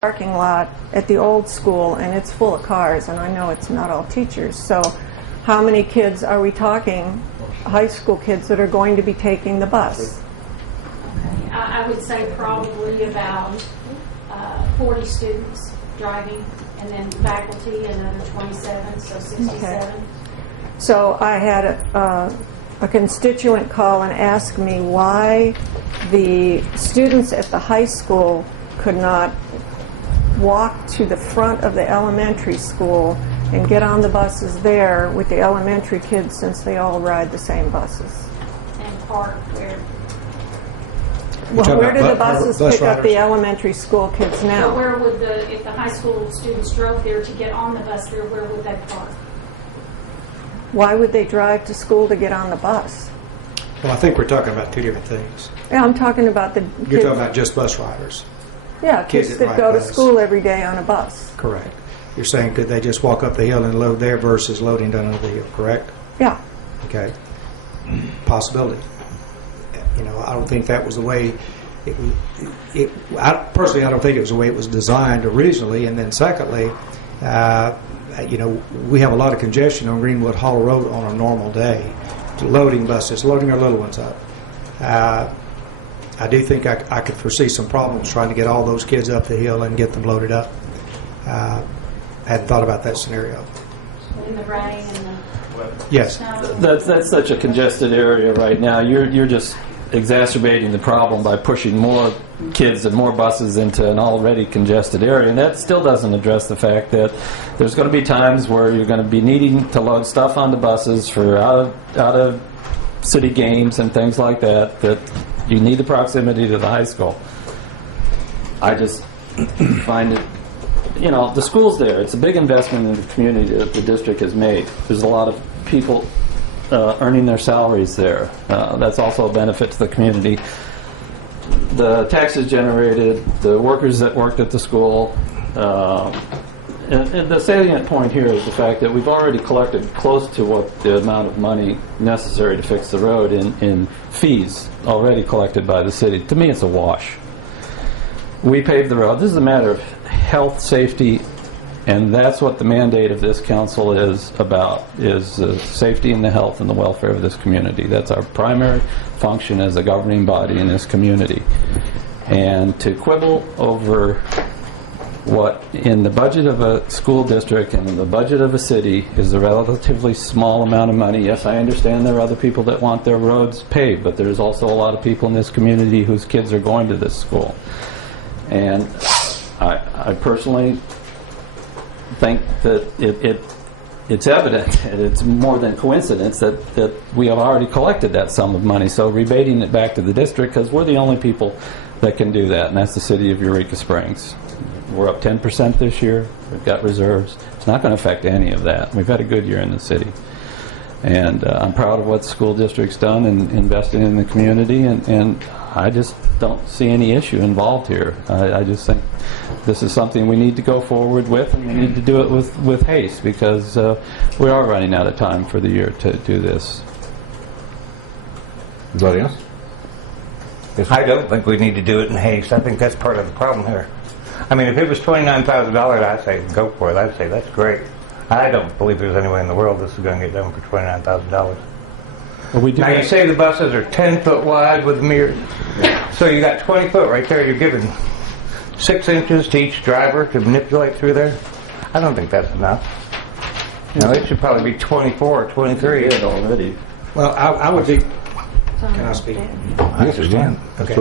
Parking lot at the old school, and it's full of cars, and I know it's not all teachers. So how many kids are we talking, high school kids, that are going to be taking the bus? Okay. I would say probably about 40 students driving, and then faculty another 27, so 67. Okay. So I had a constituent call and ask me why the students at the high school could not walk to the front of the elementary school and get on the buses there with the elementary kids, since they all ride the same buses. And park where? Well, where do the buses pick up the elementary school kids now? So where would if the high school students drove there to get on the bus there, where would they park? Why would they drive to school to get on the bus? Well, I think we're talking about two different things. Yeah, I'm talking about the kids. You're talking about just bus riders. Yeah, kids that go to school every day on a bus. Correct. You're saying could they just walk up the hill and load there versus loading down the hill, correct? Yeah. Okay. Possibility. You know, I don't think that was the way personally, I don't think it was the way it was designed originally. And then secondly, you know, we have a lot of congestion on Greenwood Hall Road on a normal day. Loading buses, loading our little ones up. I do think I could foresee some problems trying to get all those kids up the hill and get them loaded up. Hadn't thought about that scenario. In the rain and the yes. That's such a congested area right now. You're just exacerbating the problem by pushing more kids and more buses into an already congested area, and that still doesn't address the fact that there's going to be times where you're going to be needing to load stuff onto buses for out of city games and things like that. That you need the proximity to the high school. I just find it, you know, the school's there. It's a big investment in the community that the district has made. There's a lot of people earning their salaries there. That's also a benefit to the community. The taxes generated, the workers that worked at the school. And the salient point here is the fact that we've already collected close to what the amount of money necessary to fix the road in fees already collected by the city. To me, it's a wash. We paved the road. This is a matter of health, safety, and that's what the mandate of this council is about, is the safety and the health and the welfare of this community. That's our primary function as a governing body in this community. And to quibble over what in the budget of a school district and in the budget of a city is a relatively small amount of money. Yes, I understand there are other people that want their roads paved, but there's also a lot of people in this community whose kids are going to this school. And I personally think that it's evident, and it's more than coincidence, that we have already collected that sum of money. So rebating it back to the district, because we're the only people that can do that, and that's the city of Eureka Springs. We're up 10% this year. We've got reserves. It's not going to affect any of that. We've had a good year in the city. And I'm proud of what the school district's done in investing in the community, and I just don't see any issue involved here. I just think this is something we need to go forward with, and we need to do it with haste, because we are running out of time for the year to do this. Anybody else? I don't think we need to do it in haste. I think that's part of the problem here. I mean, if it was $29,000, I'd say go for it. I'd say that's great. I don't believe there's any way in the world this is going to get done for $29,000. Well, we do. Now, you say the buses are 10 foot wide with mirrors. So you got 20 foot right there. You're giving 6 inches to each driver to manipulate through there. I don't think that's enough. No, it should probably be 24 or 23. We did already. Well, I would be. Can I speak? Yes, you can. Okay.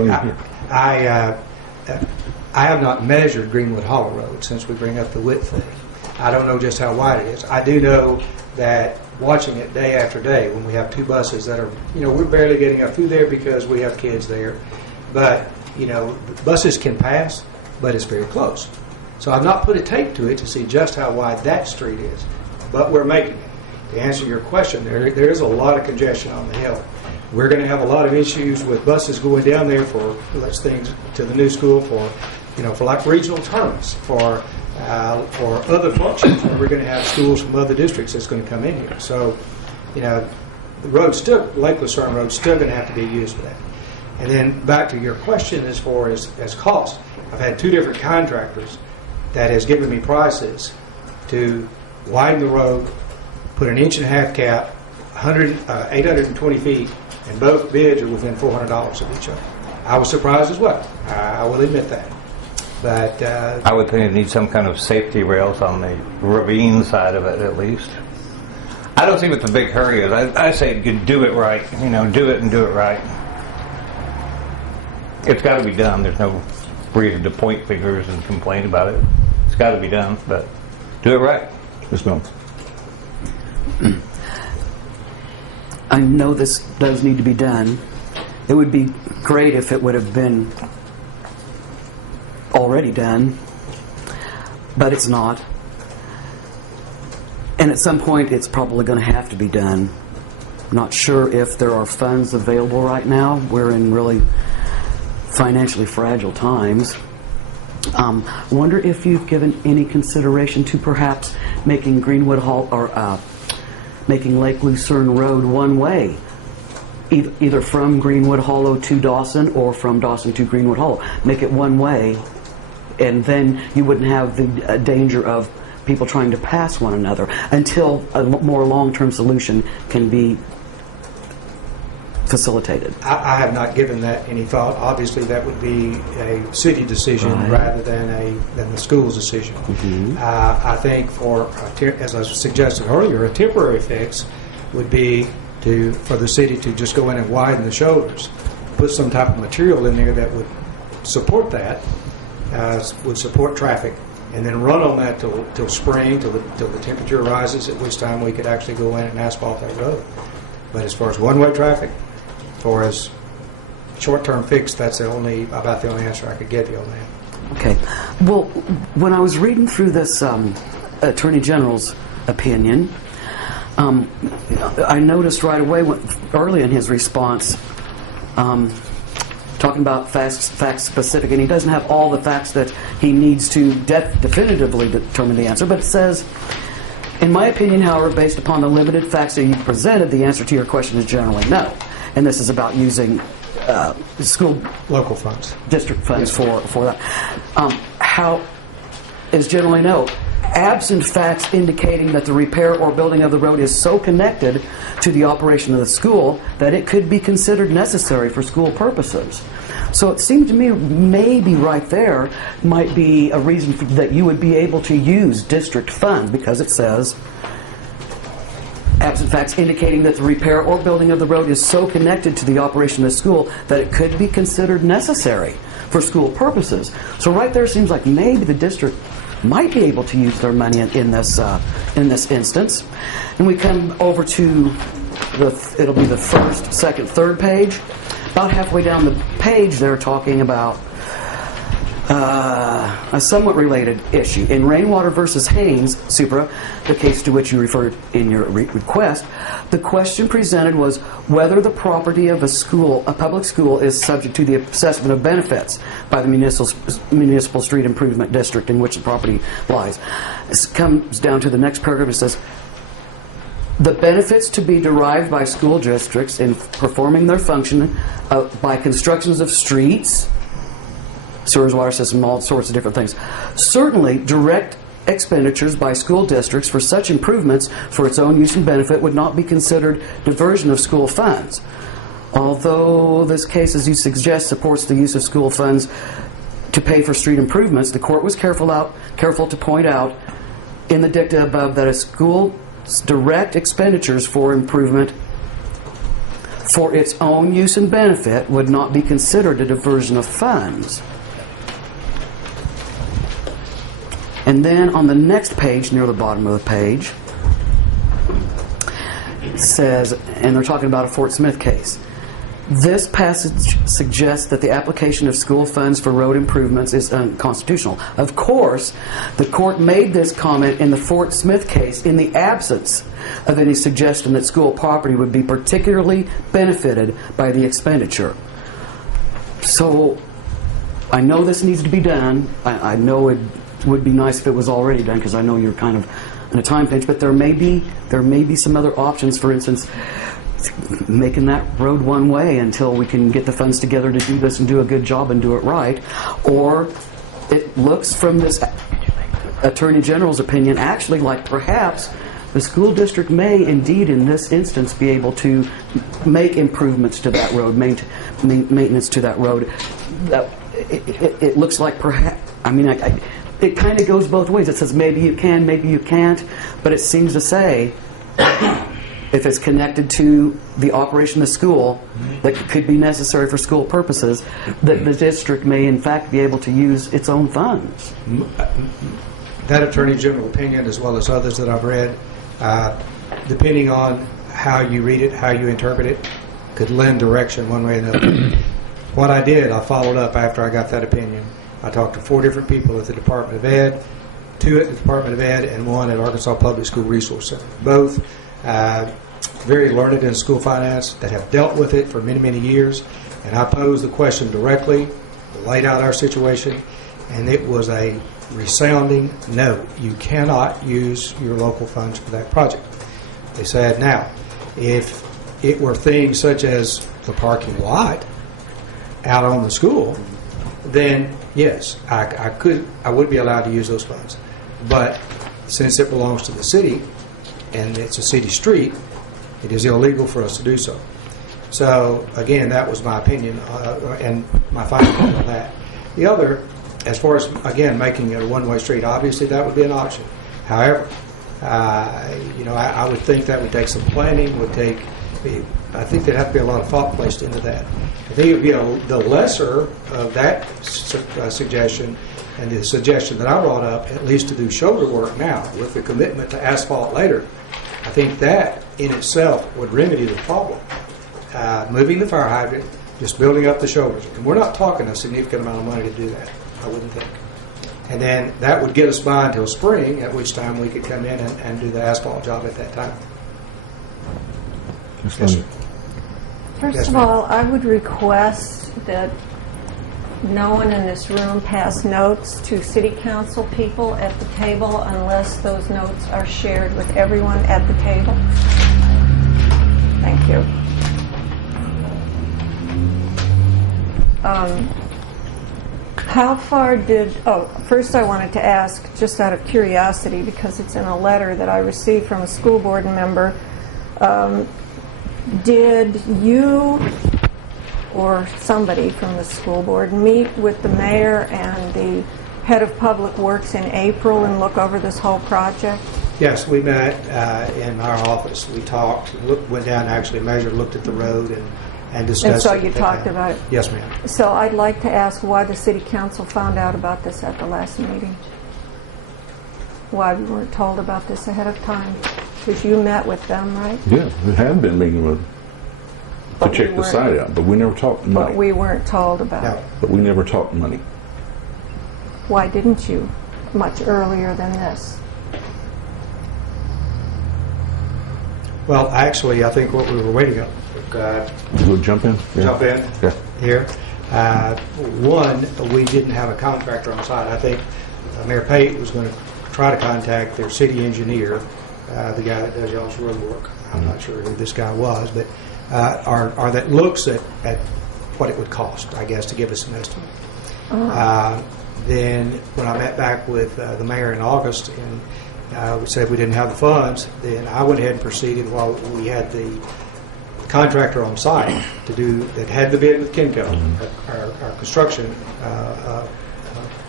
I have not measured Greenwood Hollow Road since we bring up the width thing. I don't know just how wide it is. I do know that watching it day after day, when we have 2 buses that are, you know, we're barely getting up through there because we have kids there. But, you know, buses can pass, but it's very close. So I've not put a tape to it to see just how wide that street is, but we're making it. To answer your question, there is a lot of congestion on the hill. We're going to have a lot of issues with buses going down there for things to the new school, for, you know, for like regional tournaments, for other functions where we're going to have schools from other districts that's going to come in here. So, you know, the road's still, Lake Lucerne Road's still going to have to be used for that. And then back to your question as far as cost. I've had 2 different contractors that has given me prices to widen the road, put an 1.5-inch cap, 820 feet, and both bids are within $400 of each other. I was surprised as well. I will admit that. But I would think it needs some kind of safety rails on the ravine side of it at least. I don't see what the big hurry is. I say you do it right. You know, do it and do it right. It's got to be done. There's no reason to point fingers and complain about it. It's got to be done, but do it right. Ms. Mills. I know this does need to be done. It would be great if it would have been already done, but it's not. And at some point, it's probably going to have to be done. Not sure if there are funds available right now. We're in really financially fragile times. Wonder if you've given any consideration to perhaps making Greenwood Hall or making Lake Lucerne Road one way, either from Greenwood Hollow to Dawson or from Dawson to Greenwood Hollow. Make it one way, and then you wouldn't have the danger of people trying to pass one another until a more long-term solution can be facilitated. I have not given that any thought. Obviously, that would be a city decision rather than the school's decision. I think as I suggested earlier, a temporary fix would be for the city to just go in and widen the shoulders, put some type of material in there that would support that, would support traffic, and then run on that till spring, till the temperature rises, at which time we could actually go in and asphalt that road. But as far as one-way traffic, for as short-term fix, that's about the only answer I could give you on that. Okay. Well, when I was reading through this Attorney General's opinion, I noticed right away, early in his response, talking about facts specific, and he doesn't have all the facts that he needs to definitively determine the answer, but it says, in my opinion, however, based upon the limited facts that you've presented, the answer to your question is generally no. And this is about using school local funds, district funds for that. How is generally no. Absent facts indicating that the repair or building of the road is so connected to the operation of the school that it could be considered necessary for school purposes. So it seemed to me maybe right there might be a reason that you would be able to use district funds, because it says absent facts indicating that the repair or building of the road is so connected to the operation of the school that it could be considered necessary for school purposes. So right there seems like maybe the district might be able to use their money in this instance. And we come over to it'll be the first, second, third page. About halfway down the page, they're talking about a somewhat related issue. In Rainwater versus Haynes, Supra, the case to which you referred in your request, the question presented was whether the property of a public school is subject to the assessment of benefits by the municipal street improvement district in which the property lies. This comes down to the next paragraph. It says, the benefits to be derived by school districts in performing their function by constructions of streets, sewers, water system, all sorts of different things. Certainly, direct expenditures by school districts for such improvements for its own use and benefit would not be considered diversion of school funds. Although this case, as you suggest, supports the use of school funds to pay for street improvements, the court was careful to point out in the dicta above that a school's direct expenditures for improvement for its own use and benefit would not be considered a diversion of funds. And then on the next page, near the bottom of the page, it says, and they're talking about a Fort Smith case, this passage suggests that the application of school funds for road improvements is unconstitutional. Of course, the court made this comment in the Fort Smith case in the absence of any suggestion that school property would be particularly benefited by the expenditure. So, I know this needs to be done. I know it would be nice if it was already done, because I know you're kind of in a time pinch, but there may be some other options. For instance, making that road one way until we can get the funds together to do this and do a good job and do it right. Or it looks from this Attorney General's opinion actually like perhaps the school district may indeed in this instance be able to make improvements to that road, maintenance to that road. It looks like perhaps, I mean, it kind of goes both ways. It says maybe you can, maybe you can't, but it seems to say if it's connected to the operation of the school that could be necessary for school purposes, that the district may in fact be able to use its own funds. That Attorney General opinion, as well as others that I've read, depending on how you read it, how you interpret it, could lend direction one way or another. What I did, I followed up after I got that opinion. I talked to 4 different people at the Department of Ed, 2 at the Department of Ed, and 1 at Arkansas Public School Resource Center. Both very learned in school finance that have dealt with it for many, many years. And I posed the question directly, laid out our situation, and it was a resounding no. You cannot use your local funds for that project. They said, now, if it were things such as the parking lot out on the school, then yes, I would be allowed to use those funds. But since it belongs to the city and it's a city street, it is illegal for us to do so. So again, that was my opinion and my final point on that. The other, as far as again making it a one-way street, obviously that would be an option. However, I would think that would take some planning. I think there'd have to be a lot of thought placed into that. I think it would be the lesser of that suggestion, and the suggestion that I brought up, at least to do shoulder work now with the commitment to asphalt later. I think that in itself would remedy the problem. Moving the fire hydrant, just building up the shoulders. And we're not talking a significant amount of money to do that, I wouldn't think. And then that would get us by until spring, at which time we could come in and do the asphalt job at that time. Yes, sir. First of all, I would request that no one in this room pass notes to city council people at the table unless those notes are shared with everyone at the table. Thank you. How far first I wanted to ask, just out of curiosity, because it's in a letter that I received from a school board member, did you or somebody from the school board meet with the mayor and the head of public works in April and look over this whole project? Yes, we met in our office. We talked, went down and actually measured, looked at the road and discussed it. And so you talked about it? Yes, ma'am. So I'd like to ask why the city council found out about this at the last meeting. Why we weren't told about this ahead of time. Because you met with them, right? Yeah, we had been meeting with them to check the site out, but we never talked money. But we weren't told about No. it. But we never talked money. Why didn't you much earlier than this? Well, actually, I think what we were waiting on. We'll jump in? Yeah. Jump in Yeah. here. One, we didn't have a contractor on site. I think Mayor Pate was going to try to contact their city engineer, the guy that does y'all's road work. I'm not sure who this guy was, but or that looks at what it would cost, I guess, to give us an estimate. Then when I met back with the mayor in August and we said we didn't have the funds, then I went ahead and proceeded while we had the contractor on site to do that had the bid with Kimco, our construction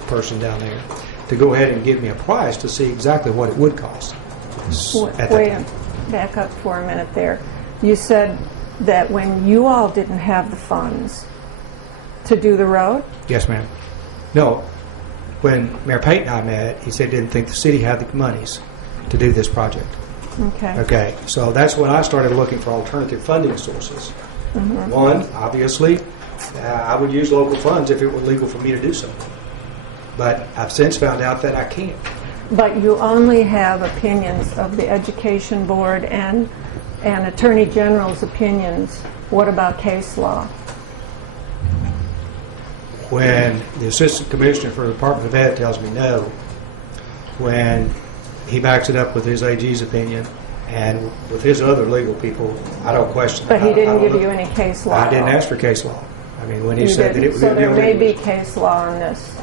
person down there, to go ahead and give me a price to see exactly what it would cost. Back up for a minute there. You said that when you all didn't have the funds to do the road? Yes, ma'am. No, when Mayor Pate and I met, he said he didn't think the city had the monies to do this project. Okay. Okay, so that's when I started looking for alternative funding sources. One, obviously, I would use local funds if it were legal for me to do so. But I've since found out that I can't. But you only have opinions of the Education Board and Attorney General's opinions. What about case law? When the Assistant Commissioner for the Department of Ed tells me no, when he backs it up with his AG's opinion and with his other legal people, I don't question it. But he I didn't don't give you any case law? I didn't ask for case law. I mean, when he You said that didn't. it would So be there may illegal. be case law on this.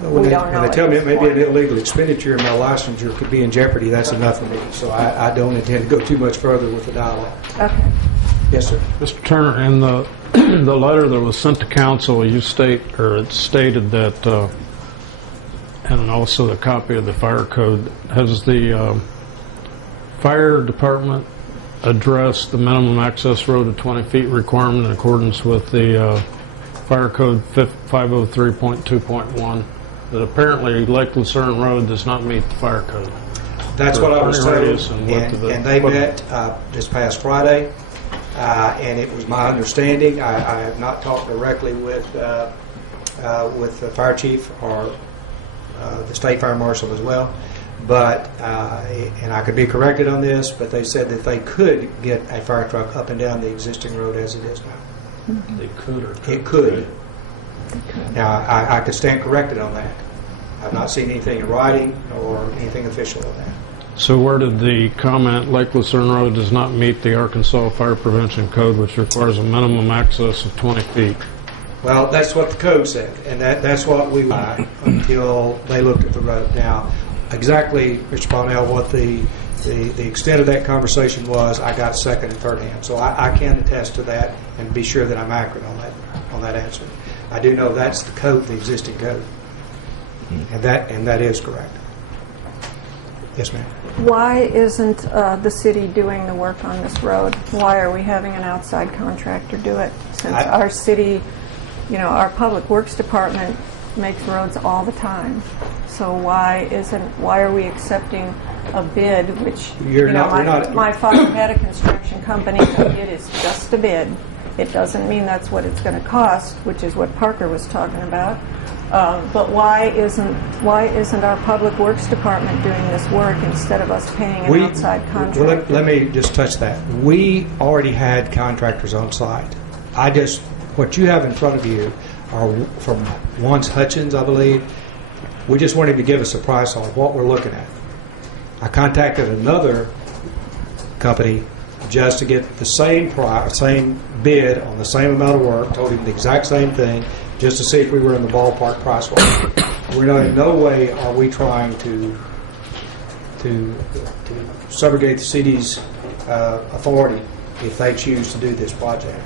we don't know. When they at tell me this it may be an point. illegal expenditure and my licensure could be in jeopardy, that's enough for me. So I don't intend to go too much further with the dialogue. Okay. Yes, sir. Mr. Turner, in the the letter that was sent to council, you state, or it stated that, and also the copy of the fire code, has the fire department addressed the minimum access road of 20 feet requirement in accordance with the fire code 503.2.1, that apparently Lake Lucerne Road does not meet the fire code? That's what I was For told, radius and width of it. and they met this past Friday, and it was my understanding. I have not talked directly with the fire chief or the state fire marshal as well, but and I could be corrected on this, but they said that they could get a fire truck up and down the existing road as it is now. They could or It could. Now, I could stand corrected on that. I've not seen anything in writing or anything official on that. So where did the comment, Lake Lucerne Road does not meet the Arkansas Fire Prevention Code, which requires a minimum access of 20 feet? Well, that's what the code said, and that's what we were until they looked at the road. Now, exactly, Mr. Parnell, what the extent of that conversation was, I got second and third hand. So I can attest to that and be sure that I'm accurate on that answer. I do know that's the code, the existing code, and that is correct. Yes, ma'am. Why isn't the city doing the work on this road? Why are we having an outside contractor do it? Since our city, our public works department makes roads all the time. So why are we accepting a bid, which, We're not. My father had a construction company, a bid is just a bid. It doesn't mean that's what it's going to cost, which is what Parker was talking about. But why isn't our public works department doing this work instead of us paying an outside contractor? Well, let me just touch that. We already had contractors on site. What you have in front of you are from Once Hutchins, I believe. We just wanted to give us a price on what we're looking at. I contacted another company just to get the same price, same bid on the same amount of work, told him the exact same thing, just to see if we were in the ballpark price-wise. We're not, in no way are we trying to subrogate the city's authority if they choose to do this project.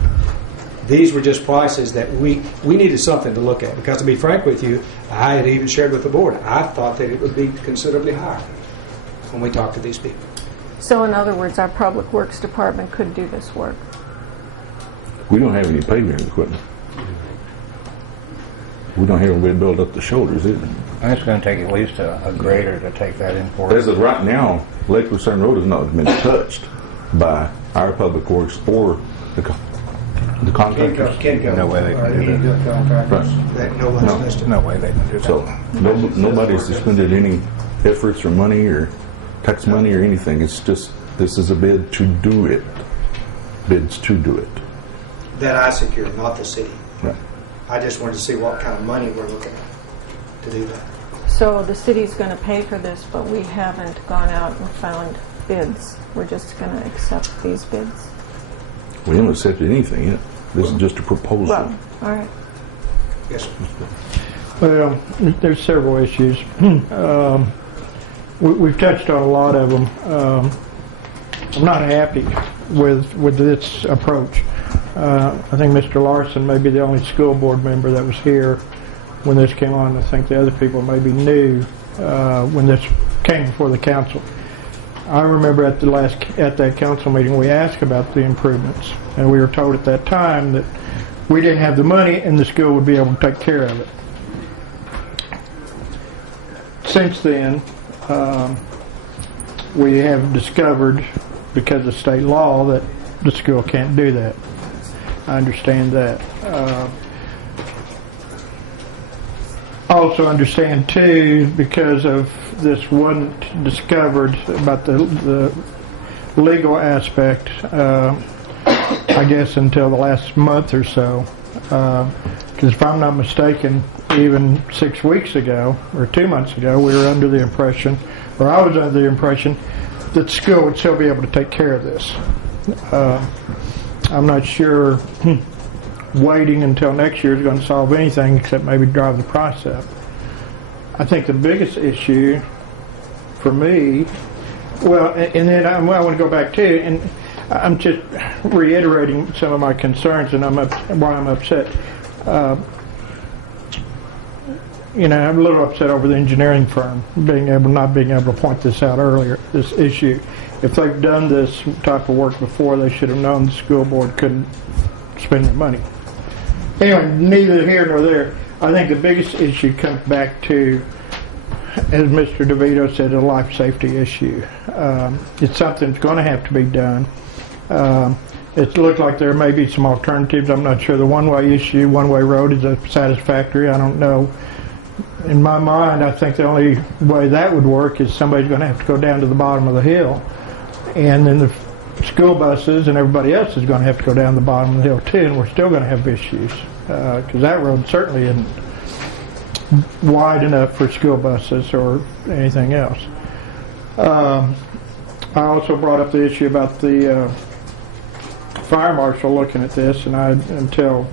These were just prices that we needed something to look at, because to be frank with you, I had even shared with the board, I thought that it would be considerably higher when we talked to these people. So in other words, our public works department could do this work. We don't have any paving equipment. We don't have anybody to build up the shoulders either. And it's going to take at least a grader to take that in for As us. of right now, Lake Lucerne Road has not been touched by our public works or the contractors. No way they can do that. That no one's No. touched it. No way they can do that. So nobody's expended any efforts or money or tax money or anything. It's just, this is a bid to do it. Bids to do it. That I secured, not the city. Right. I just wanted to see what kind of money we're looking at to do that. So the city's going to pay for this, but we haven't gone out and found bids. We're just going to accept these bids. We haven't accepted anything yet. This is just a proposal. Well, all right. Yes, sir. Well, there's several issues. We've touched on a lot of them. I'm not happy with this approach. I think Mr. Larson may be the only school board member that was here when this came on. I think the other people maybe knew when this came before the council. I remember at that council meeting we asked about the improvements, and we were told at that time that we didn't have the money and the school would be able to take care of it. Since then, we have discovered, because of state law, that the school can't do that. I understand that. Also understand too, because of this one discovered about the legal aspect, I guess until the last month or so, because if I'm not mistaken, even 6 weeks ago or 2 months ago, we were under the impression, or I was under the impression, that the school would still be able to take care of this. I'm not sure waiting until next year is going to solve anything except maybe drive the price up. I think the biggest issue for me, well, and then I want to go back to, and I'm just reiterating some of my concerns and why I'm upset. You know, I'm a little upset over the engineering firm not being able to point this out earlier, this issue. If they've done this type of work before, they should have known the school board couldn't spend their money. Anyway, neither here nor there. I think the biggest issue comes back to, as Mr. DeVito said, a life safety issue. It's something that's going to have to be done. It looks like there may be some alternatives. I'm not sure the one-way road is satisfactory. I don't know. In my mind, I think the only way that would work is somebody's going to have to go down to the bottom of the hill. And then the school buses and everybody else is going to have to go down the bottom of the hill too, and we're still going to have issues. Because that road certainly isn't wide enough for school buses or anything else. I also brought up the issue about the fire marshal looking at this, and I still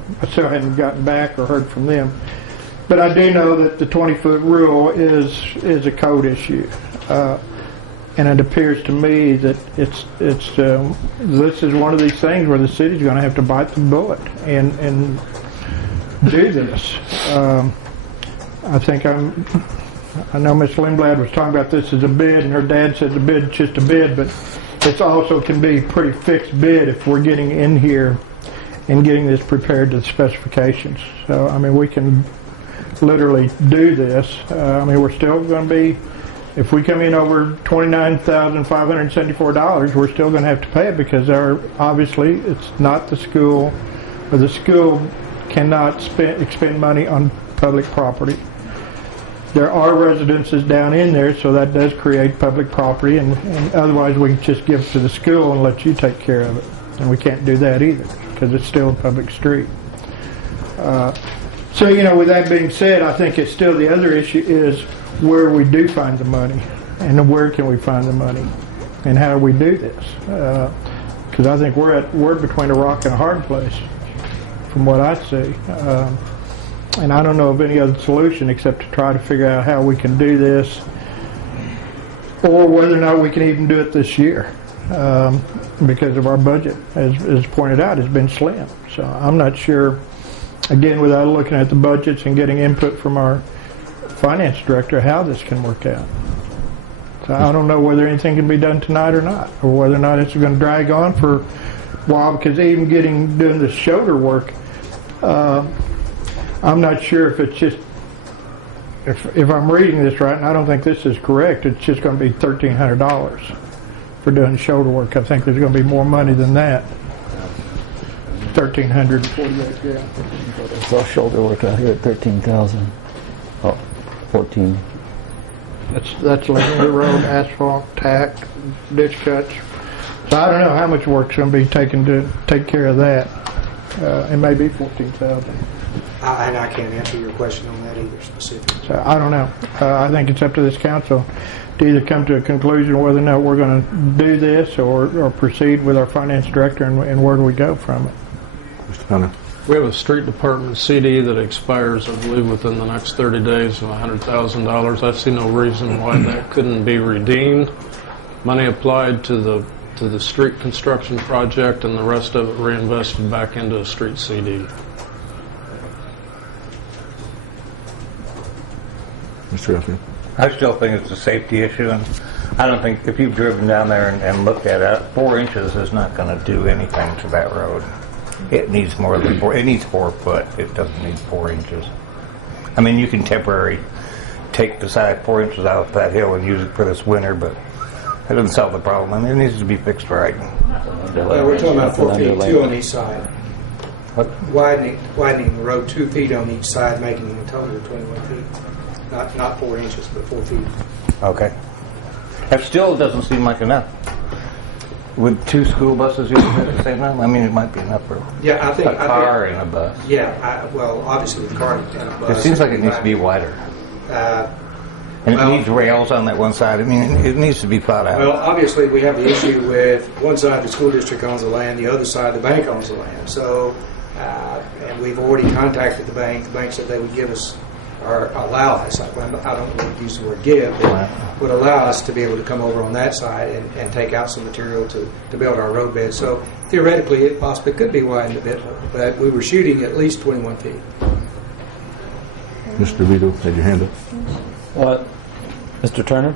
hadn't gotten back or heard from them. But I do know that the 20-foot rule is a code issue, and it appears to me that this is one of these things where the city's going to have to bite the bullet and do this. I know Ms. Lindblad was talking about this as a bid, and her dad said the bid's just a bid, but it also can be a pretty fixed bid if we're getting in here and getting this prepared to the specifications. So, I mean, we can literally do this. I mean, we're still going to be, if we come in over $29,574, we're still going to have to pay it because obviously it's not the school, or the school cannot expend money on public property. There are residences down in there, so that does create public property, and otherwise we can just give it to the school and let you take care of it. And we can't do that either because it's still a public street. So, you know, with that being said, I think it's still the other issue is where we do find the money, and where can we find the money, and how do we do this? Because I think we're between a rock and a hard place, from what I see. And I don't know of any other solution except to try to figure out how we can do this, or whether or not we can even do it this year, because of our budget, as pointed out, has been slim. So I'm not sure. Again, without looking at the budgets and getting input from our finance director, how this can work out. So I don't know whether anything can be done tonight or not, or whether or not it's going to drag on for a while, because even doing the shoulder work, I'm not sure if it's just, if I'm reading this right, and I don't think this is correct, it's just going to be $1,300 for doing shoulder work. I think there's going to be more money than that. $1,348, yeah. It's all shoulder work out here at 13,000. Oh, 14. That's linear road, asphalt, tack, ditch cuts. So I don't know how much work's going to be taken to take care of that. It may be 14,000. And I can't answer your question on that either specifically. So I don't know. I think it's up to this council to either come to a conclusion whether or not we're going to do this or proceed with our finance director, and where do we go from it. We have a street department CD that expires, I believe, within the next 30 days of $100,000. I see no reason why that couldn't be redeemed. Money applied to the street construction project, and the rest of it reinvested back into a street CD. Mr. Raphael? I still think it's a safety issue, and I don't think if you've driven down there and looked at it, 4 inches is not going to do anything to that road. It needs more than 4. It needs 4 foot. It doesn't need 4 inches. I mean, you can temporarily take the side 4 inches out of that hill and use it for this winter, but it doesn't solve the problem. I mean, it needs to be fixed right. Well, we're talking about 4 feet, 2 on each side. What? Widening the road 2 feet on each side, making it a total of 21 feet. Not 4 inches, but 4 feet. Okay. That still doesn't seem like enough. With 2 school buses using it at the same time? I mean, it might be enough for Yeah, I think a car and a bus. Yeah, well, obviously the car and a bus. It seems like it needs to be wider. And it needs rails on that one side. I mean, it needs to be thought out. Well, obviously we have the issue with one side the school district owns the land, the other side the bank owns the land. So, and we've already contacted the bank. The bank said they would give us or allow us, I don't want to use the word give, but would allow us to be able to come over on that side and take out some material to build our road bed. So theoretically, it possibly could be widened a bit more, but we were shooting at least 21 feet. Mr. DeVito, had your hand up? What, Mr. Turner?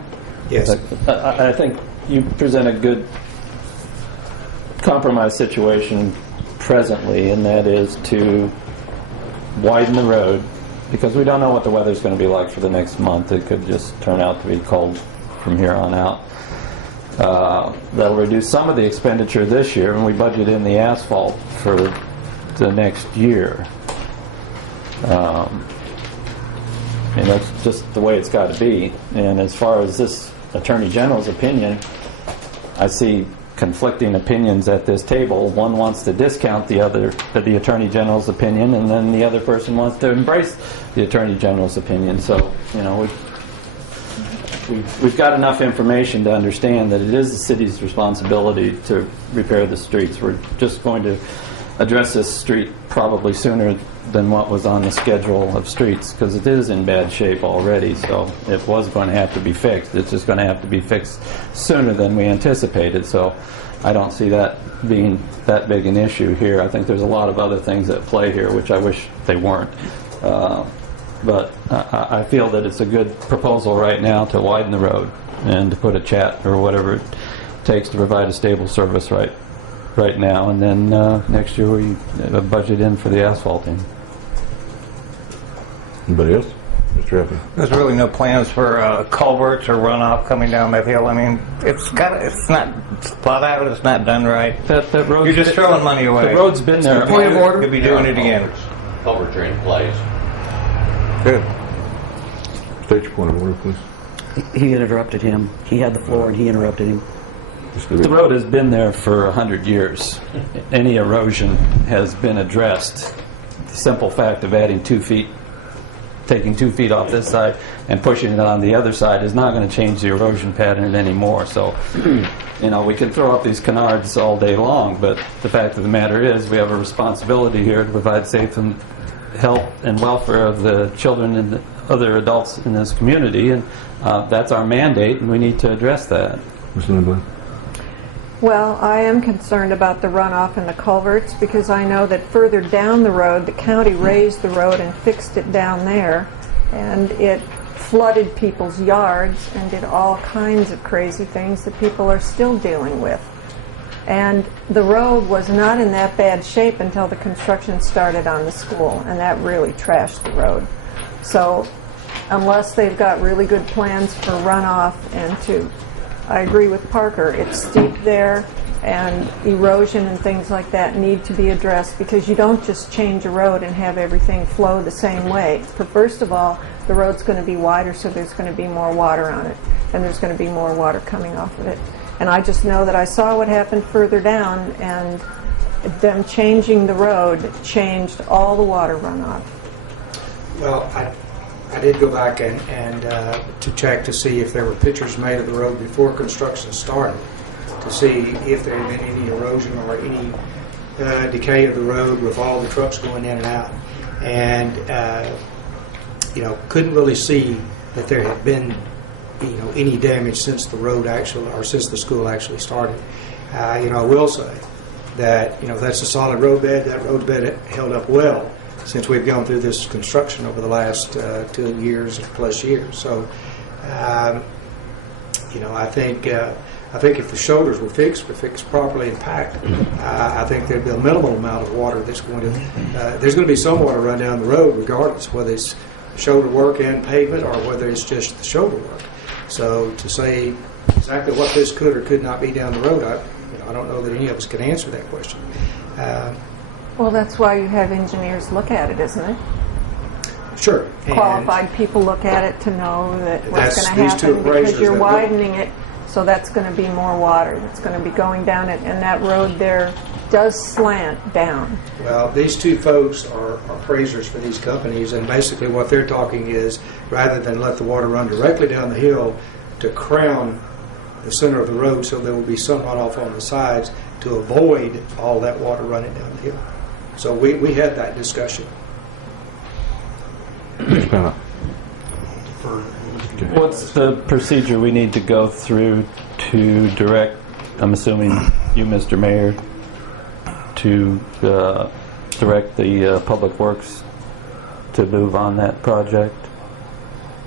Yes. I think you present a good compromise situation presently, and that is to widen the road, because we don't know what the weather's going to be like for the next month. It could just turn out to be cold from here on out. That'll reduce some of the expenditure this year, and we budget in the asphalt for the next year. And that's just the way it's got to be. And as far as this Attorney General's opinion, I see conflicting opinions at this table. One wants to discount the Attorney General's opinion, and then the other person wants to embrace the Attorney General's opinion. So, you know, we've got enough information to understand that it is the city's responsibility to repair the streets. We're just going to address this street probably sooner than what was on the schedule of streets, because it is in bad shape already. So it was going to have to be fixed. It's just going to have to be fixed sooner than we anticipated. So I don't see that being that big an issue here. I think there's a lot of other things at play here, which I wish they weren't. But I feel that it's a good proposal right now to widen the road and to put a chat or whatever it takes to provide a stable service right now, and then next year we budget in for the asphalting. Anybody else? Mr. Raphael? There's really no plans for culverts or runoff coming down that hill. I mean, it's not plowed out. It's not done right. That road's You're just throwing money away. The road's been there. Point of order. You'll be doing it again. Culverts are in place. Good. State your point of order, please. He interrupted him. He had the floor and he interrupted him. Mr. The DeVito. road has been there for 100 years. Any erosion has been addressed. The simple fact of adding 2 feet, taking 2 feet off this side and pushing it on the other side is not going to change the erosion pattern anymore. So, you know, we can throw up these canards all day long, but the fact of the matter is we have a responsibility here to provide safe and health and welfare of the children and the other adults in this community, and that's our mandate, and we need to address that. Mr. Lindblad? Well, I am concerned about the runoff and the culverts, because I know that further down the road, the county raised the road and fixed it down there, and it flooded people's yards and did all kinds of crazy things that people are still dealing with. And the road was not in that bad shape until the construction started on the school, and that really trashed the road. So unless they've got really good plans for runoff and I agree with Parker, it's steep there, and erosion and things like that need to be addressed, because you don't just change a road and have everything flow the same way. But first of all, the road's going to be wider, so there's going to be more water on it, and there's going to be more water coming off of it. And I just know that I saw what happened further down, and them changing the road changed all the water runoff. Well, I did go back and to check to see if there were pictures made of the road before construction started, to see if there had been any erosion or any decay of the road with all the trucks going in and out. And, you know, couldn't really see that there had been, you know, any damage since the road actually, or since the school actually started. You know, I will say that, you know, that's a solid roadbed. That roadbed held up well since we've gone through this construction over the last 2 years plus years. So, you know, I think if the shoulders were fixed properly and packed, I think there'd be a minimal amount of water that's going to. There's going to be some water run down the road, regardless whether it's shoulder work and pavement or whether it's just the shoulder work. So to say exactly what this could or could not be down the road, I don't know that any of us can answer that question. Well, that's why you have engineers look at it, isn't it? Sure. Qualified people look at it to know that what's going to these two happen, because appraisers you're that widening it, so that's going to be more water that's going to be going down it, and that road there does slant down. Well, these two folks are appraisers for these companies, and basically what they're talking is, rather than let the water run directly down the hill, to crown the center of the road so there will be some runoff on the sides to avoid all that water running down the hill. So we had that discussion. Mr. Pate. What's the procedure we need to go through to direct, I'm assuming you, Mr. Mayor, to direct the Public Works to move on that project?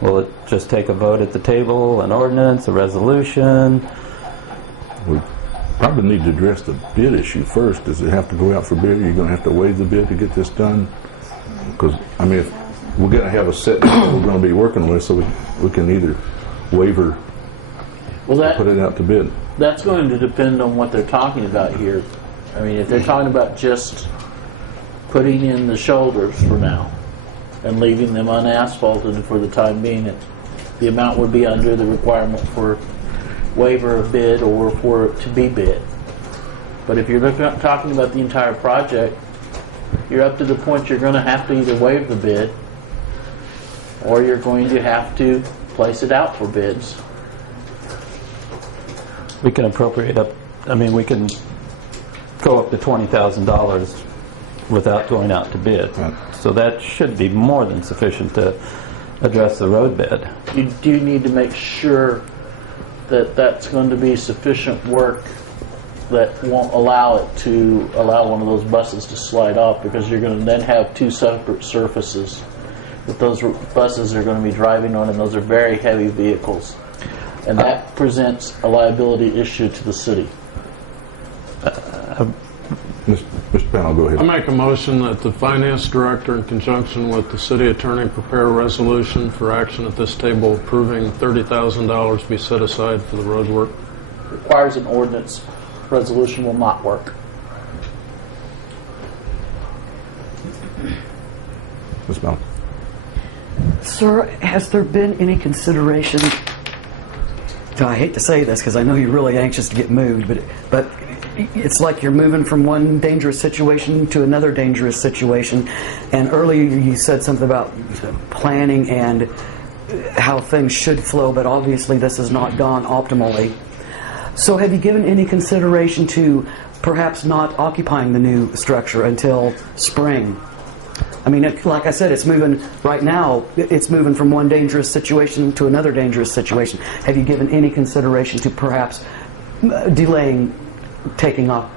Will it just take a vote at the table, an ordinance, a resolution? We probably need to address the bid issue first. Does it have to go out for bid? Are you going to have to waive the bid to get this done? Because, I mean, if we're going to have a set that we're going to be working with, so we can either waive or put it out to bid. That's going to depend on what they're talking about here. I mean, if they're talking about just putting in the shoulders for now and leaving them unasphalted for the time being, the amount would be under the requirement for waiver of bid or for it to be bid. But if you're talking about the entire project, you're up to the point you're going to have to either waive the bid or you're going to have to place it out for bids. We can appropriate up, I mean, we can go up to $20,000 without going out to bid. Right. So that should be more than sufficient to address the road bed. You do need to make sure that that's going to be sufficient work that won't allow it to allow one of those buses to slide off, because you're going to then have two separate surfaces that those buses are going to be driving on, and those are very heavy vehicles. And that presents a liability issue to the city. Mr. Powell, go ahead. I make a motion that the finance director, in conjunction with the city attorney, prepare a resolution for action at this table approving $30,000 be set aside for the road work. Requires an ordinance. Resolution will not work. Ms. Powell. Sir, has there been any consideration, I hate to say this because I know you're really anxious to get moved, but it's like you're moving from one dangerous situation to another dangerous situation. And earlier you said something about planning and how things should flow, but obviously this has not gone optimally. So have you given any consideration to perhaps not occupying the new structure until spring? I mean, like I said, it's moving right now. It's moving from one dangerous situation to another dangerous situation. Have you given any consideration to perhaps delaying taking off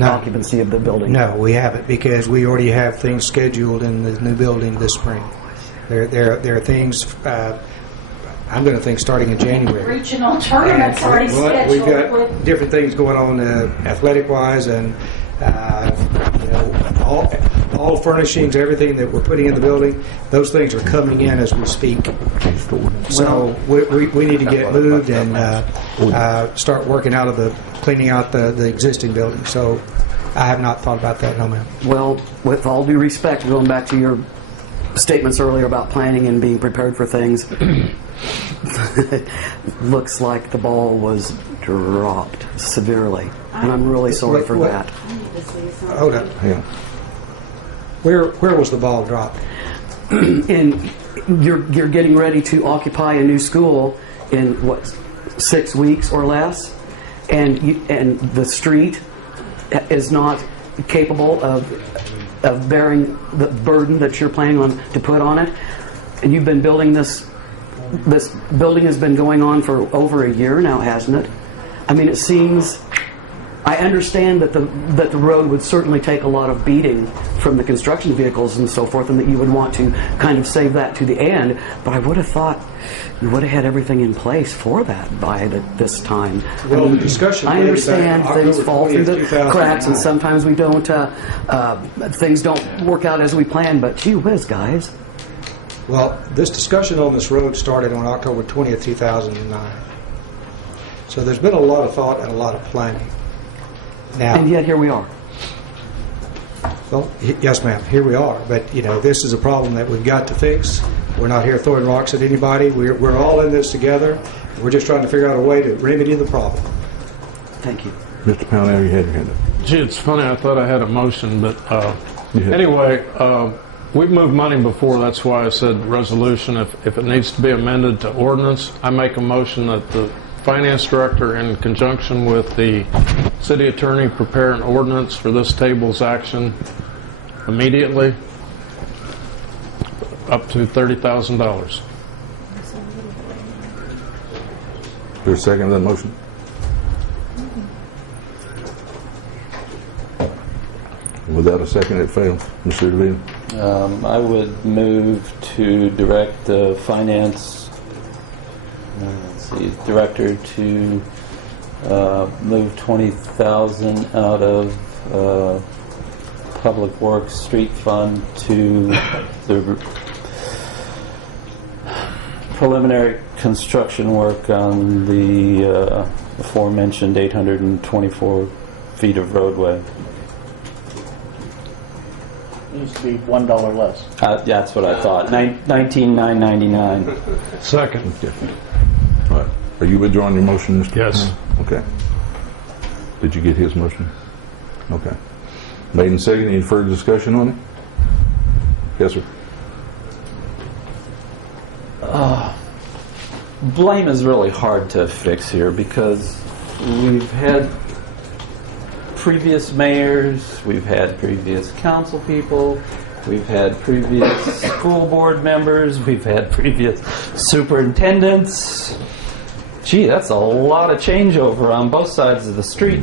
occupancy of the building? No, we haven't, because we already have things scheduled in the new building this spring. There are things, I'm going to think, starting in January. Regional tournaments already scheduled. We've got different things going on athletic-wise, and all furnishings, everything that we're putting in the building, those things are coming in as we speak. So we need to get moved and start working out of cleaning out the existing building. So I have not thought about that, no ma'am. Well, with all due respect, going back to your statements earlier about planning and being prepared for things, looks like the ball was dropped severely, and I'm really sorry for that. Hold up. Yeah. Where was the ball dropped? And you're getting ready to occupy a new school in what, 6 weeks or less, and the street is not capable of bearing the burden that you're planning on to put on it. And you've been building this building has been going on for over a year now, hasn't it? I mean, it seems, I understand that the road would certainly take a lot of beating from the construction vehicles and so forth, and that you would want to kind of save that to the end, but I would have thought you would have had everything in place for that by this time. Well, I mean, the discussion I understand things fall through the 20th, cracks, and sometimes we don't, things don't work out as we plan, but gee whiz, guys. Well, this discussion on this road started on October 20th, 2009. So there's been a lot of thought and a lot of planning. Now, And yet here we are. well, yes, ma'am, here we are. But, this is a problem that we've got to fix. We're not here throwing rocks at anybody. We're all in this together. We're just trying to figure out a way to remedy the problem. Thank you. Mr. Powell, now you had your hand up. Gee, it's funny, I thought I had a motion, but Yeah. anyway, we've moved money before, that's why I said resolution. If it needs to be amended to ordinance, I make a motion that the finance director, in conjunction with the city attorney, prepare an ordinance for this table's action immediately, up to $30,000. there a second to that motion? Without a second, it fails. Mr. DeVito? I would move to direct the finance director to move $20,000 out of Public Works Street Fund to the preliminary construction work on the aforementioned 824 feet of roadway. Needs to be $1 less. That's what I thought. $19,999. Second. Okay. All right. Are you withdrawing your motion, Mr. Yes. Okay. Did you get his motion? Okay. Made and seconded. Any further discussion on it? Yes, sir. Blame is really hard to fix here because we've had previous mayors, we've had previous council people, we've had previous school board members, we've had previous superintendents. Gee, that's a lot of changeover on both sides of the street.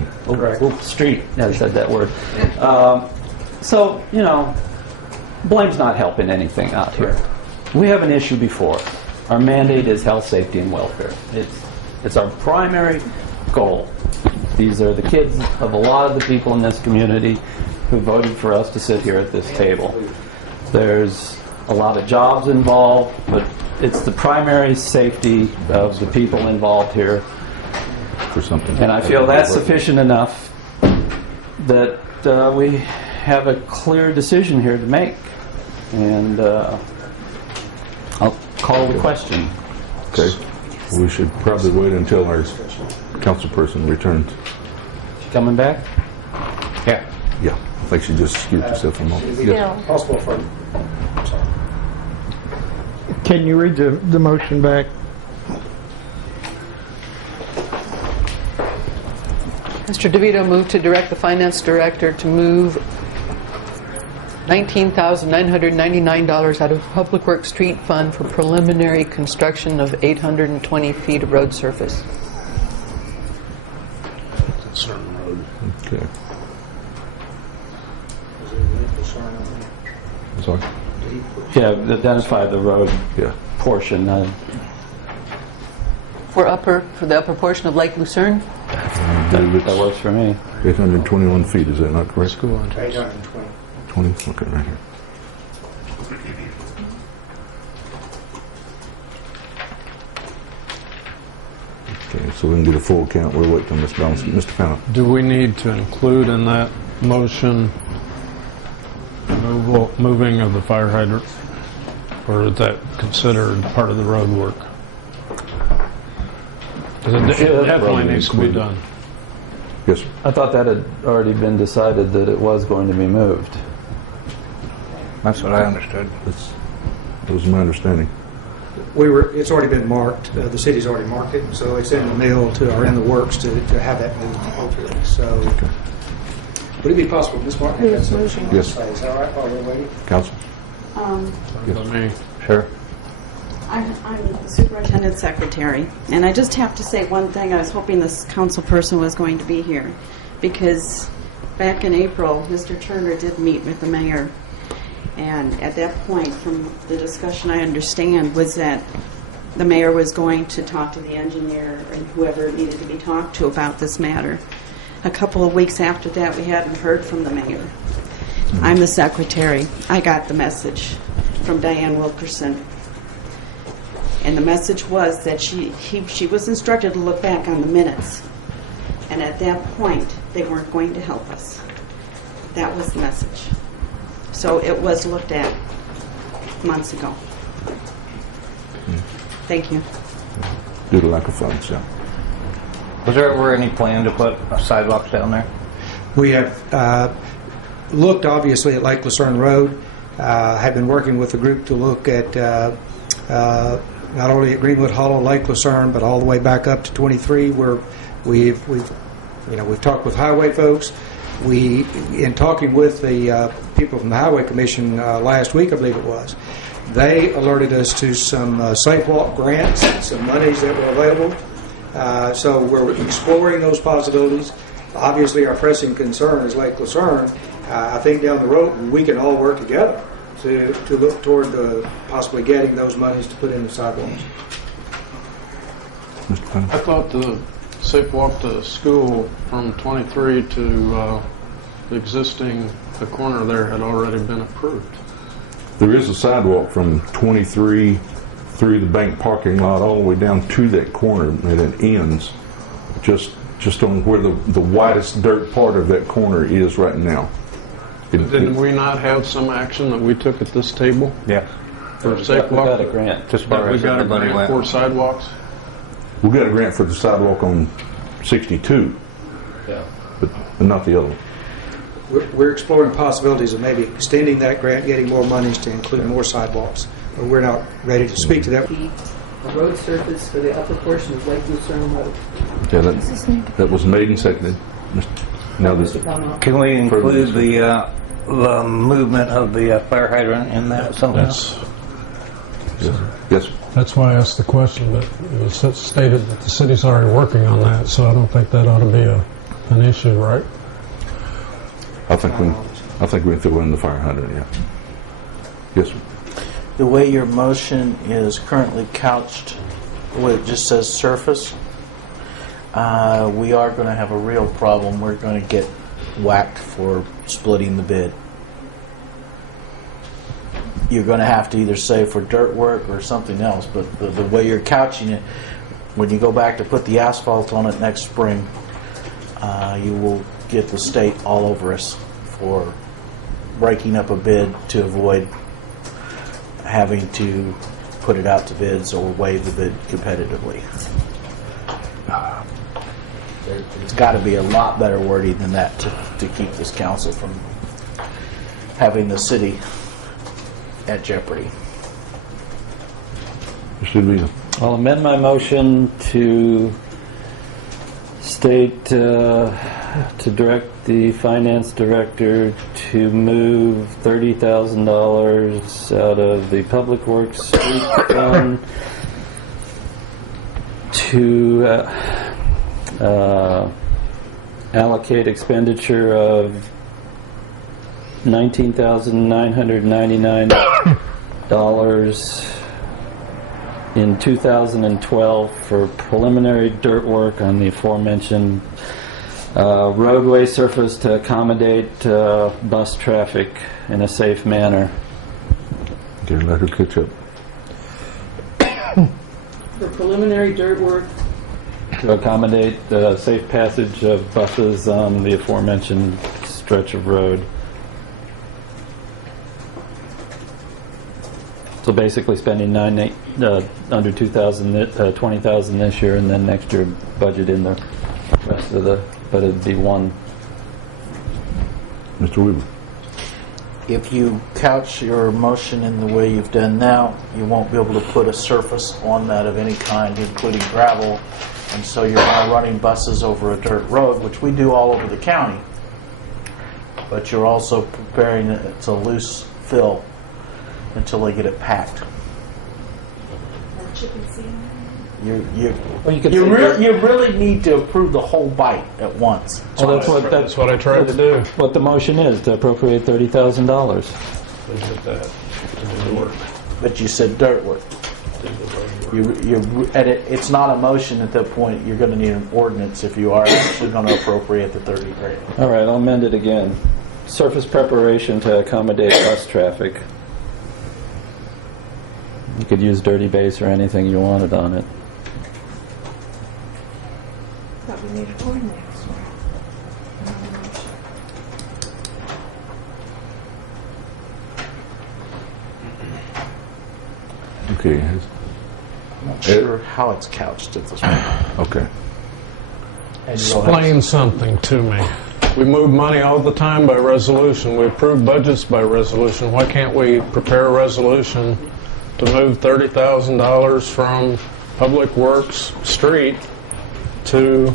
Street. I said that word. So, you know, blame's not helping anything out here. We have an issue before us. Our mandate is health, safety, and welfare. It's our primary goal. These are the kids of a lot of the people in this community who voted for us to sit here at this table. There's a lot of jobs involved, but it's the primary safety of the people involved here. For something. And I feel that's sufficient enough that we have a clear decision here to make. And I'll call the question. Okay. We should probably wait until our council person returns. Coming back? Yeah. Yeah. I think she just excused herself a moment. Yes. Possible for, sorry. Can you read the motion back? Mr. DeVito moved to direct the finance director to move $19,999 out of Public Works Street Fund for preliminary construction of 820 feet of road surface. Okay. Sorry? Yeah, identify the road Yeah. portion. For the upper portion of Lake Lucerne? That works for me. 821 feet, is that not correct? School entrance. 820. 20? Okay, right here. Okay, so we can get a full count. We'll wait till Ms. Donaldson. Mr. Pennell. Do we need to include in that motion moving of the fire hydrant? Or is that considered part of the road work? 'Cause it definitely needs to be done. Yes, sir. I thought that had already been decided that it was going to be moved. That's what I understood. That was my understanding. It's already been marked. The city's already marked it, so it's in the mill or in the works to have that moved hopefully. So, would it be possible, Ms. Martin? Who's moving? Yes. Is that all right while we're waiting? Council? Yes. I mean, Sure. I'm the superintendent's secretary, and I just have to say one thing. I was hoping this council person was going to be here, because back in April, Mr. Turner did meet with the mayor, and at that point, from the discussion I understand, was that the mayor was going to talk to the engineer and whoever needed to be talked to about this matter. A couple of weeks after that, we hadn't heard from the mayor. I'm the secretary. I got the message from Diane Wilkerson. And the message was that she was instructed to look back on the minutes. And at that point, they weren't going to help us. That was the message. So it was looked at months ago. Thank you. Due to lack of funds, yeah. Was there ever any plan to put sidewalks down there? We have looked obviously at Lake Lucerne Road. Have been working with the group to look at not only at Greenwood Hollow, Lake Lucerne, but all the way back up to 23, where we've talked with highway folks. In talking with the people from the Highway Commission last week, I believe it was, they alerted us to some Safe Walk grants, some monies that were available. So we're exploring those possibilities. Obviously, our pressing concern is Lake Lucerne. I think down the road, we can all work together to look toward possibly getting those monies to put in the sidewalks. Mr. Payne? I thought the safe walk to school from 23 to the existing, the corner there had already been approved. There is a sidewalk from 23 through the bank parking lot all the way down to that corner, and it ends just on where the widest dirt part of that corner is right now. Didn't we not have some action that we took at this table Yeah. for safe We walk? got a grant. Just That we got a the money grant went. for sidewalks? We got a grant for the sidewalk on 62, Yeah. but not the other one. We're exploring possibilities of maybe extending that grant, getting more monies to include more sidewalks, but we're not ready to speak to that. A road surface for the upper portion of Lake Lucerne Road. Yeah, that was made and seconded. Now this, Can we include the movement of the fire hydrant in that somehow? yes. That's why I asked the question, but it was stated that the city's already working on that, so I don't think that ought to be an issue, right? I think we threw in the fire hydrant. Yeah. Yes, sir. The way your motion is currently couched, where it just says surface, we are going to have a real problem. We're going to get whacked for splitting the bid. You're going to have to either say for dirt work or something else, but the way you're couching it, when you go back to put the asphalt on it next spring, you will get the state all over us for breaking up a bid to avoid having to put it out to bids or waive the bid competitively. There's got to be a lot better wording than that to keep this council from having the city at jeopardy. Should we? I'll amend my motion to state to direct the finance director to move $30,000 out of the Public Works Street Fund to allocate expenditure of $19,999 in 2012 for preliminary dirt work on the aforementioned roadway surface to accommodate bus traffic in a safe manner. Okay, let her catch up. For preliminary dirt work. To accommodate the safe passage of buses on the aforementioned stretch of road. So basically spending under 2,000, 20,000 this year, and then next year budget in the rest of the. But it'd be one. Mr. Weaver. If you couch your motion in the way you've done now, you won't be able to put a surface on that of any kind, including gravel, and so you're now running buses over a dirt road, which we do all over the county. But you're also preparing it to loose fill until they get it packed. You really need to approve the whole bite at once. Well, that's what I tried to do. What the motion is, to appropriate $30,000. But you said dirt work. It's not a motion at that point. You're going to need an ordinance if you are actually going to appropriate the 30 grand. All right, I'll amend it again. Surface preparation to accommodate bus traffic. You could use dirty base or anything you wanted on it. Thought we needed ordinance. Okay. I'm not sure how it's couched at this point. Okay. Explain something to me. We move money all the time by resolution. We approve budgets by resolution. Why can't we prepare a resolution to move $30,000 from Public Works Street to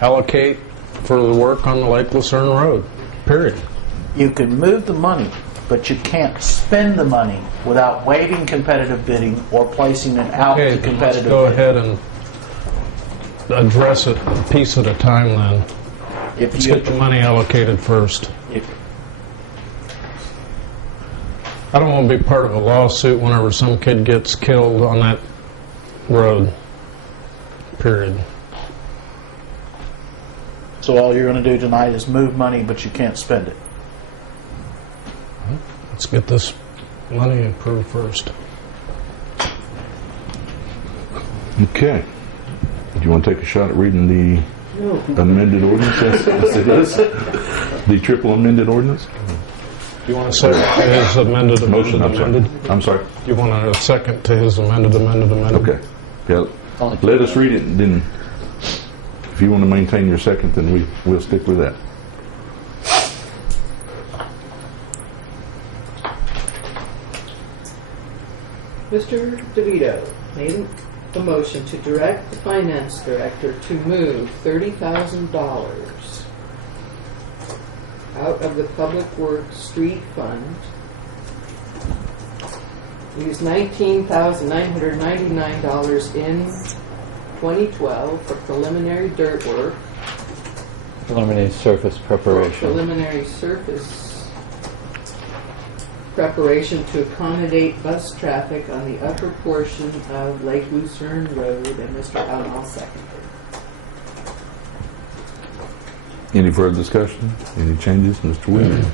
allocate for the work on the Lake Lucerne Road, period? You can move the money, but you can't spend the money without waiving competitive bidding or placing it out to competitive let's go bidding. ahead and address it a piece at a time then. If Let's you get the money allocated first. if, I don't want to be part of a lawsuit whenever some kid gets killed on that road, period. so all you're going to do tonight is move money, but you can't spend it. Let's get this money approved first. Okay. Do you want to take a shot at reading the amended ordinance as it is? The triple amended ordinance? Do you want a second to his amended, Motion, amended? I'm sorry. Do you want a second to his amended? Okay. Yeah. Let us read it, and then if you want to maintain your second, then we'll stick with that. Mr. DeVito made a motion to direct the finance director to move $30,000 out of the Public Works Street Fund, use $19,999 in 2012 for preliminary dirt work, Preliminary surface preparation. preliminary surface preparation to accommodate bus traffic on the upper portion of Lake Lucerne Road, and Mr. Allen seconded. Any further discussion? Any changes? Mr. Williams?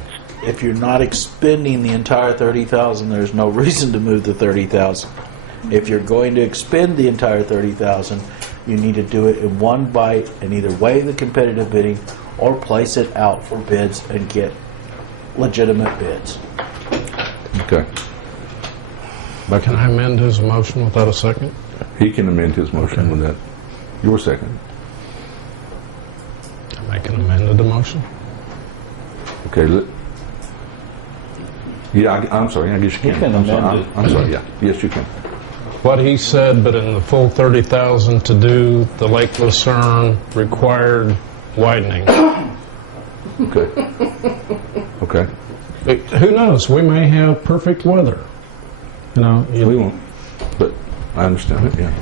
If you're not expending the entire 30,000, there's no reason to move the 30,000. If you're going to expend the entire 30,000, you need to do it in one bite and either waive the competitive bidding or place it out for bids and get legitimate bids. Okay. But can I amend his motion without a second? He can amend his motion with that. Your second. I can amend the motion. Okay. I'm sorry. I guess you can. You can amend it. I'm sorry. Yeah. Yes, you can. What he said, but in the full 30,000 to do the Lake Lucerne required widening. Okay. Okay. Who knows? We may have perfect weather. You know, We won't. But I understand it. Yeah.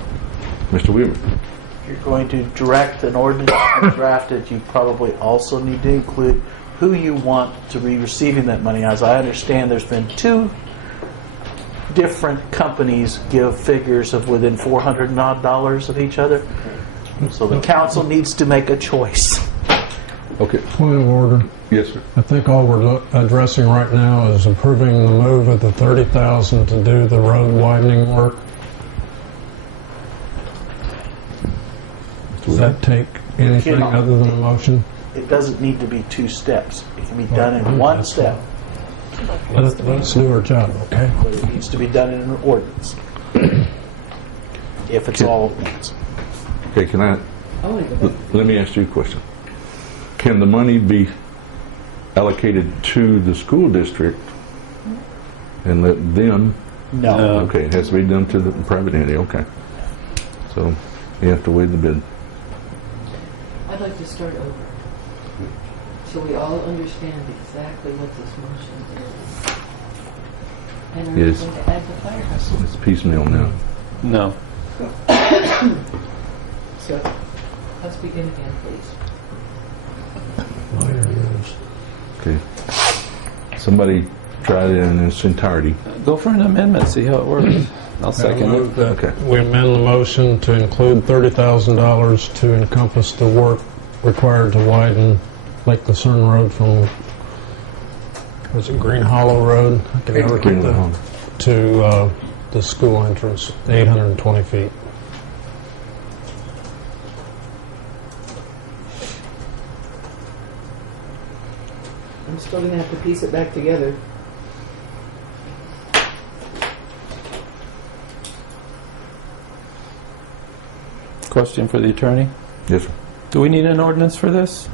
Mr. Weaver. If you're going to direct an ordinance to be drafted, you probably also need to include who you want to be receiving that money. As I understand, there's been two different companies give figures of within $400 and odd of each other. So the council needs to make a choice. Okay. Point of order. Yes, sir. I think all we're addressing right now is approving the move of the 30,000 to do the road widening work. Does that take anything Cannot. other than a motion? It doesn't need to be two steps. It can be done in one step, Let us do our job, okay? but it needs to be done in an ordinance. If it's all at once. Okay. Can I? Let me ask you a question. Can the money be allocated to the school district and let them? No. Okay, it has to be done to the private entity. Okay. So you have to waive the bid. I'd like to start over, so we all understand exactly what this motion is. And are we Yes. going to add the firehouse? It's piecemeal now. No. So, let's begin again, please. Okay. Somebody try it in its entirety. Go for an amendment, see how it works. I'll second it. Okay. We amend the motion to include $30,000 to encompass the work required to widen Lake Lucerne Road from, was it Green Hollow Road? I can never Green get Hollow. that. To the school entrance, 820 feet. I'm still going to have to piece it back together. Question for the attorney. Yes, sir. Do we need an ordinance for this?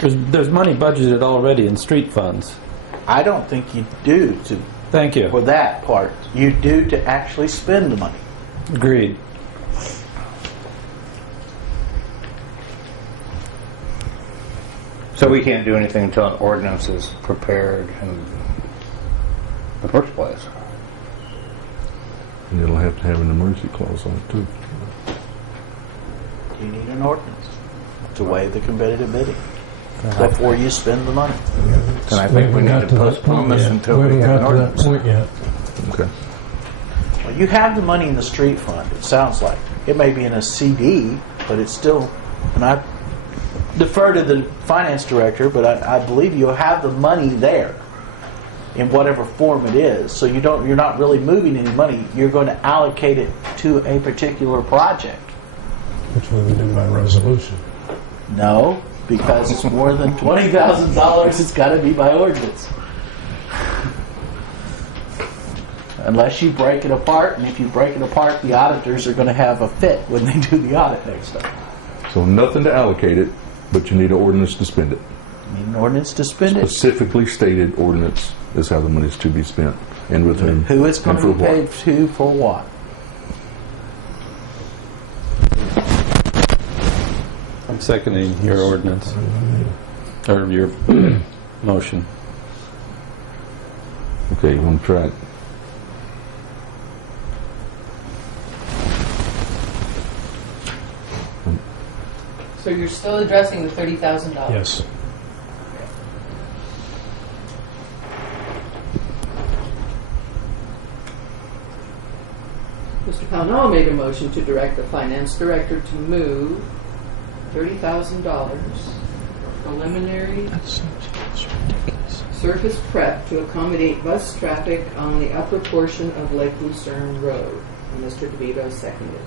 There's money budgeted already in street funds. I don't think you do Thank you. for that part. You do to actually spend the money. Agreed. So we can't do anything until an ordinance is prepared in the first place. And it'll have to have an emergency clause on it too. you need an ordinance to waive the competitive bidding before you spend the money. And I think we need to postpone this until we haven't have an got to that ordinance. point yet. Okay. Well, you have the money in the street fund, it sounds like. It may be in a CD, but it's still, and I defer to the finance director, but I believe you'll have the money there in whatever form it is. So you're not really moving any money. You're going to allocate it to a particular project. Which we would do by resolution. No, because it's more than $20,000. It's got to be by ordinance. Unless you break it apart, and if you break it apart, the auditors are going to have a fit when they do the audit next time. So nothing to allocate it, but you need an ordinance to spend it. You need an ordinance to spend it. Specifically stated ordinance is how the money is to be spent. And with whom. Who it's going and to for be paid what. to for what? I'm seconding your ordinance, or your motion. Okay, you want to try it? So you're still addressing the $30,000? Yes. Mr. Pownall made a motion to direct the finance director to move $30,000 preliminary surface prep to accommodate bus traffic on the upper portion of Lake Lucerne Road. And Mr. DeVito seconded.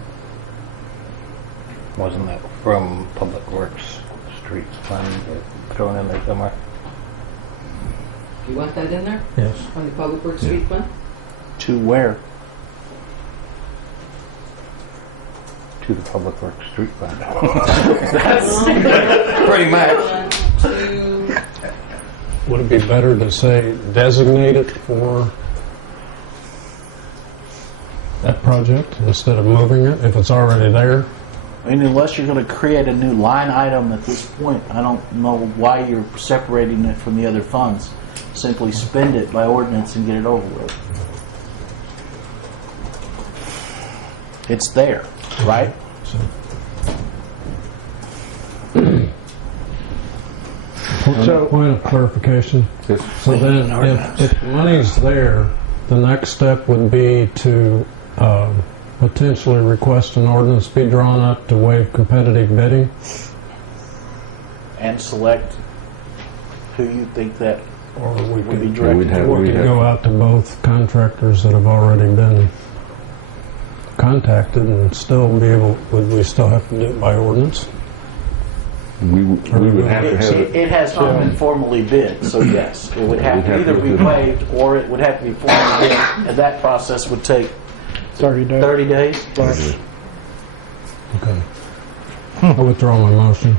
Wasn't that from Public Works Streets Fund thrown in there somewhere? Do you want that in there? Yes. On the Public Works Street Fund? To where? To the Public Works Street Fund. Pretty much. To Would it be better to say designate it for that project instead of moving it if it's already there? I mean, unless you're going to create a new line item at this point, I don't know why you're separating it from the other funds. Simply spend it by ordinance and get it over with. It's there, right? So, point of clarification. Yes. So then, if money's there, the next step would be to potentially request an ordinance be drawn up to waive competitive bidding. And select who you think that Or we would be could, directed we could go out to both contractors that have already been contacted and still be able, would we still have to do it by ordinance? We would have to have it. It has not been formally bid, so yes, it would have to either be waived or it would have to be formally bid, and that process would take 30 days. 30 days. Okay. I withdraw my motion.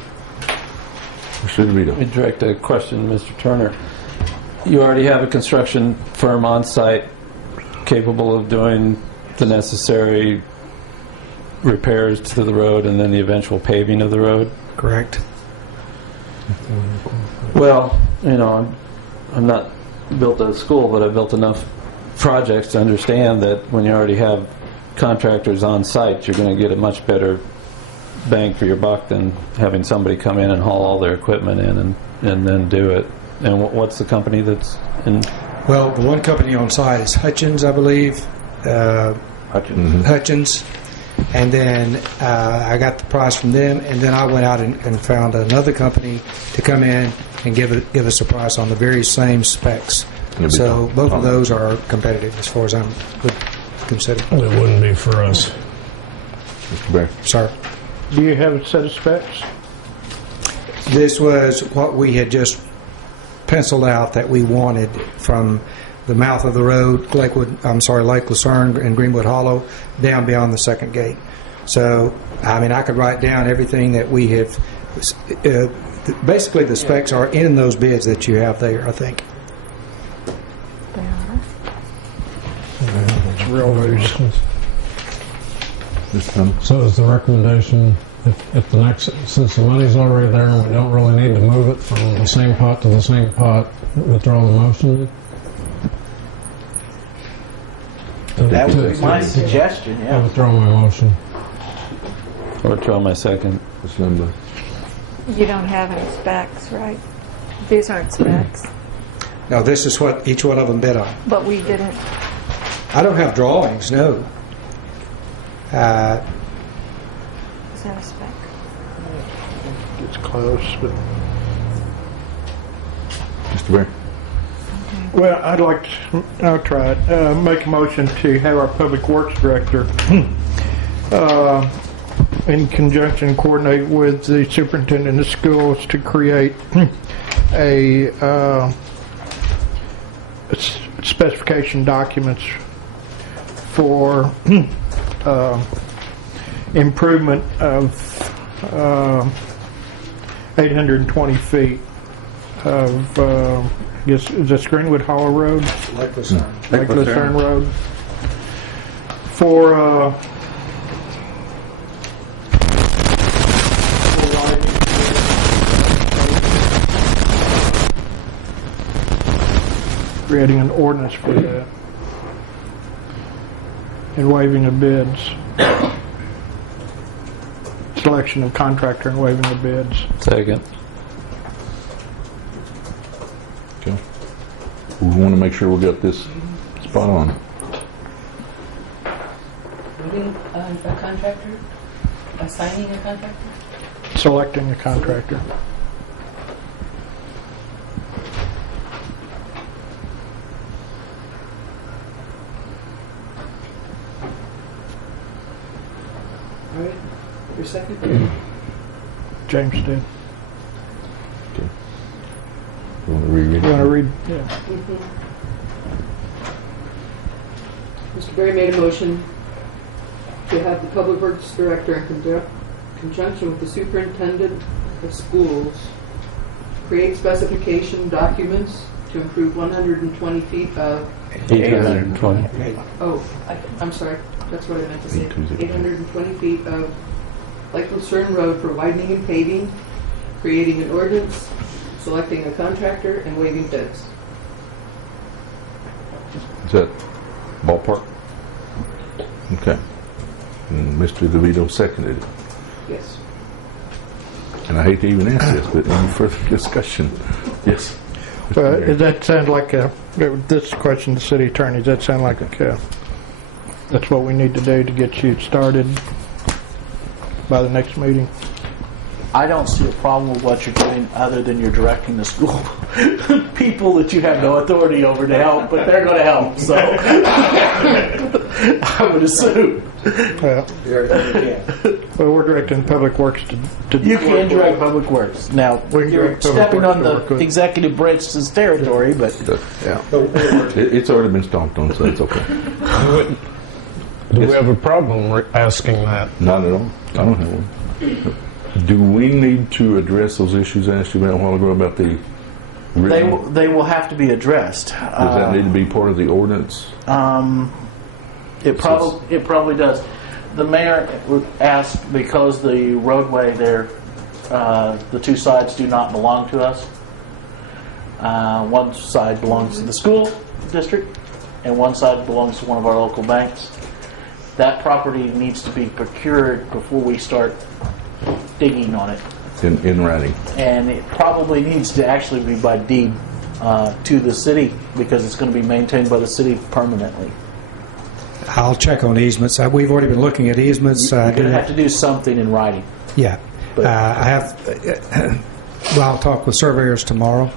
Mr. DeVito. Let me direct a question to Mr. Turner. You already have a construction firm on site capable of doing the necessary repairs to the road and then the eventual paving of the road? Correct. Well, you know, I'm not built a school, but I've built enough projects to understand that when you already have contractors on site, you're going to get a much better bang for your buck than having somebody come in and haul all their equipment in and then do it. And what's the company that's in? Well, the one company on site is Hutchins, I believe. Hutchins. And then I got the price from them, and then I went out and found another company to come in and give us a price on the very same specs. So both of those are competitive as far as I would consider. It wouldn't be for us. Mr. Bear. Sorry. Do you have a set of specs? This was what we had just penciled out that we wanted from the mouth of the road, Lake Lucerne and Greenwood Hollow, down beyond the second gate. So, I mean, I could write down everything that we have. Basically, the specs are in those bids that you have there, I think. So is the recommendation, if the next, since the money's already there and we don't really need to move it from the same pot to the same pot, withdraw the motion? That would be my suggestion, I yeah. withdraw my motion. I withdraw my second. Ms. Lindbergh? You don't have any specs, right? These aren't specs, No, this is what each one of them bid on. but we didn't. I don't have drawings, no. Is that a spec? It's close, but Mr. Berry? well, I'd like to. I'll try it. Make a motion to have our public works director, in conjunction, coordinate with the superintendent of schools to create a specification documents for improvement of 820 feet of, I guess, is this Greenwood Hollow Road? Lake Lucerne. Lake Lucerne Road. For creating an ordinance for that and waiving of bids. Selection of contractor and waiving of bids. Second. Okay. We want to make sure we got this spot on. Moving a contractor? Assigning a contractor? Selecting a contractor. All right. Your second? James did. You want to reread You it? want to read? Yeah. Mr. Berry made a motion to have the Public Works Director in conjunction with the Superintendent of Schools create specification documents to improve 120 feet of... 820. Oh, I'm sorry. That's what I meant to say. 820 feet of Lake Lucerne Road for widening and paving, creating an ordinance, selecting a contractor, and waiving bids. Is that ballpark? Okay. And Mr. DeVito seconded it. Yes. And I hate to even ask this, but any further discussion? Yes. Does that sound like this question to the city attorney, does that sound like that's what we need to do to get you started by the next meeting? I don't see a problem with what you're doing other than you're directing the school people that you have no authority over to help, but they're going to help, so I would assume. Well, we're directing Public Works to You can direct Public Works. Now, We can you're direct Public stepping Works on to work the with- executive branch's territory, but Yeah. It's already been stomped on, so it's okay. Do we have a problem asking that? Not at all. I don't have one. Do we need to address those issues I asked you about a while ago about the written? they will have to be addressed. Does that need to be part of the ordinance? It probably does. The mayor asked, because the roadway there, the two sides do not belong to us. One side belongs to the school district, and one side belongs to one of our local banks. That property needs to be procured before we start digging on it. In writing. And it probably needs to actually be by deed to the city, because it's going to be maintained by the city permanently. I'll check on easements. We've already been looking at easements. You're going to have to do something in writing. Yeah. I have, well, I'll talk with surveyors tomorrow,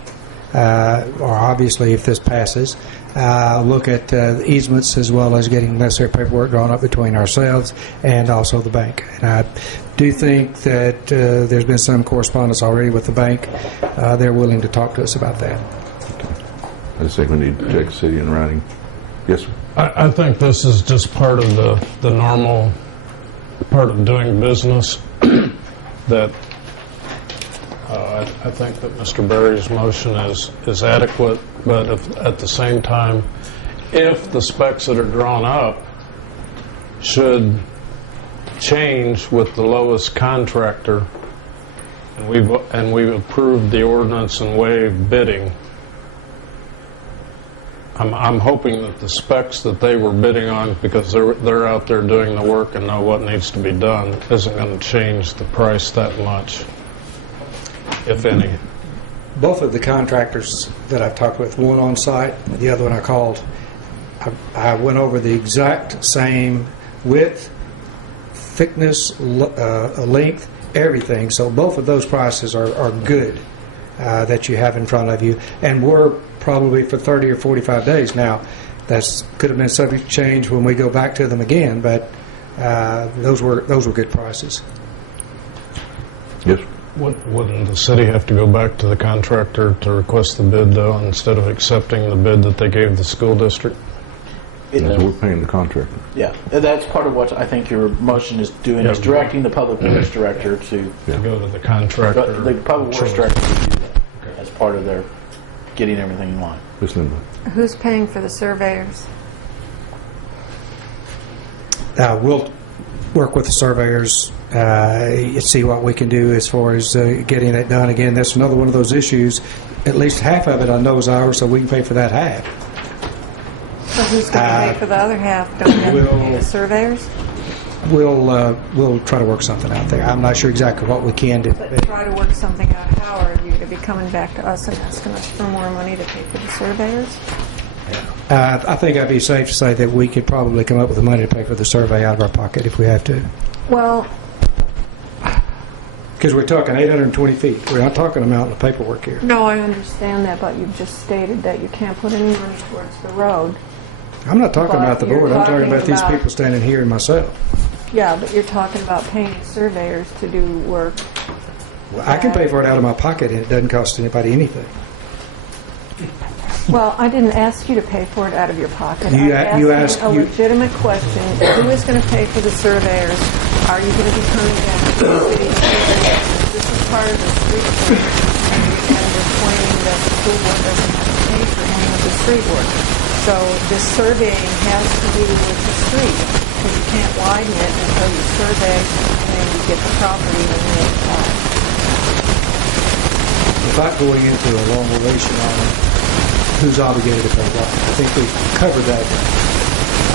or obviously if this passes. Look at easements as well as getting necessary paperwork drawn up between ourselves and also the bank. And I do think that there's been some correspondence already with the bank. They're willing to talk to us about that. I just think we need to check the city in writing. Yes, sir. I think this is just part of the normal part of doing business. That I think that Mr. Berry's motion is adequate, but at the same time, if the specs that are drawn up should change with the lowest contractor, and we've approved the ordinance and waived bidding, I'm hoping that the specs that they were bidding on, because they're out there doing the work and know what needs to be done, isn't going to change the price that much, if any. Both of the contractors that I've talked with, one on site, the other one I called, I went over the exact same width, thickness, length, everything. So both of those prices are good that you have in front of you, and we're probably for 30 or 45 days. Now, that's could have been subject to change when we go back to them again, but those were good prices. Yes. Wouldn't the city have to go back to the contractor to request the bid, though, instead of accepting the bid that they gave the school district? We're paying the contractor. Yeah, that's part of what I think your motion is doing, is directing the public works director to go to the contractor. the public works director to do that as part of their getting everything in line. Ms. Linda. Who's paying for the surveyors? We'll work with the surveyors, see what we can do as far as getting it done. Again, that's another one of those issues. At least half of it I know is ours, so we can pay for that half. So who's going to pay for the other half? Don't we have to pay the surveyors? We'll try to work something out there. I'm not sure exactly what we can do. But try to work something out. How are you going to be coming back to us and asking us for more money to pay for the surveyors? I think I'd be safe to say that we could probably come up with the money to pay for the survey out of our pocket if we have to. Well, because we're talking 820 feet. We're not talking a mountain of paperwork here. no, I understand that, but you've just stated that you can't put any money towards the road. I'm not talking But about the you're board. I'm talking talking about these about- people standing here and myself. Yeah, but you're talking about paying surveyors to do work. Well, I can pay for it out of my pocket, and it doesn't cost anybody anything. Well, I didn't ask you to pay for it out of your pocket. You I'm asked- asking a legitimate question. Who is going to pay for the surveyors? Are you going to be coming back to the city? This is part of the street work, and they're claiming that the school board doesn't have to pay for any of the street work. So this surveying has to do with the street, because you can't widen it until you survey and then you get the property and then you apply. Without going into a long relation on who's obligated to pay what, I think we've covered that.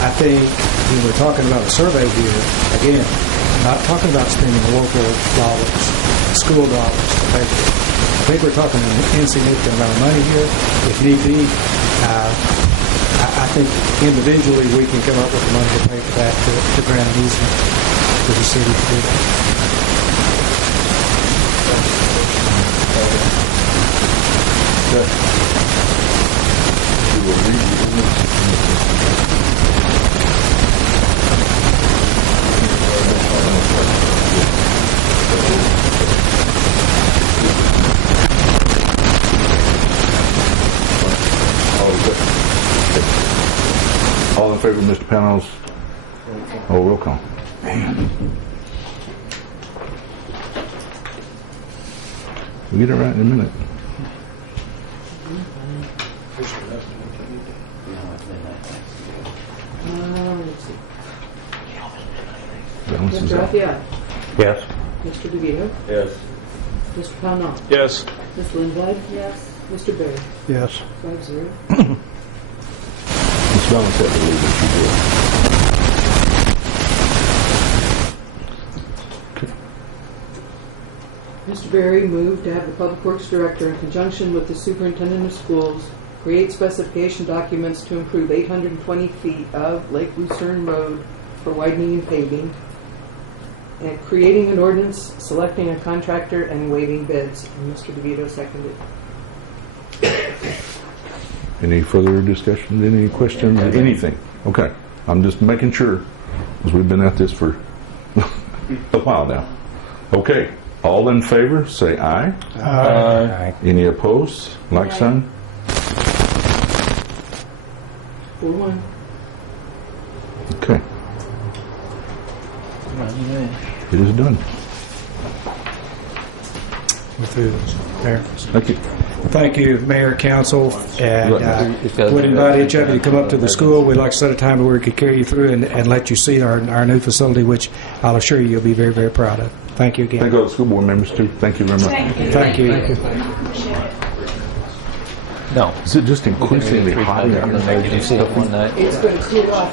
I think when we're talking about a survey here, again, I'm not talking about spending local dollars, school dollars to pay for it. I think we're talking an insignificant amount of money here. If need be, I think individually we can come up with the money to pay for that to grant an easement to the city to do that. All in favor of Mr. Panos? Oh, roll call. We'll get it right in a minute. Let's see. Balance is Mr. out. Raphael. Yes. Mr. DeVito. Yes. Mr. Pownell. Yes. Ms. Lindblad. Yes. Mr. Berry. Yes. 5-0. Ms. Balance had to leave what she did. Mr. Berry moved to have the Public Works Director, in conjunction with the Superintendent of Schools, create specification documents to improve 820 feet of Lake Lucerne Road for widening and paving, and creating an ordinance, selecting a contractor, and waiving bids. And Mr. DeVito seconded. Any further discussion? Any questions? Anything? Okay. I'm just making sure, because we've been at this for a while now. Okay. All in favor, say aye. Aye. Any opposed? Like sign? 4-1. Okay. It is done. We're through this. Mayor. Thank you. Thank you, Mayor, Council, and would invite each of you to come up to the school. We'd like to set a time where we could carry you through and let you see our new facility, which I'll assure you you'll be very, very proud of. Thank you again. Thank all the school board members, too. Thank you very much. Thank you. No. Is it just increasingly hot? Emergency one night. It's going to cool off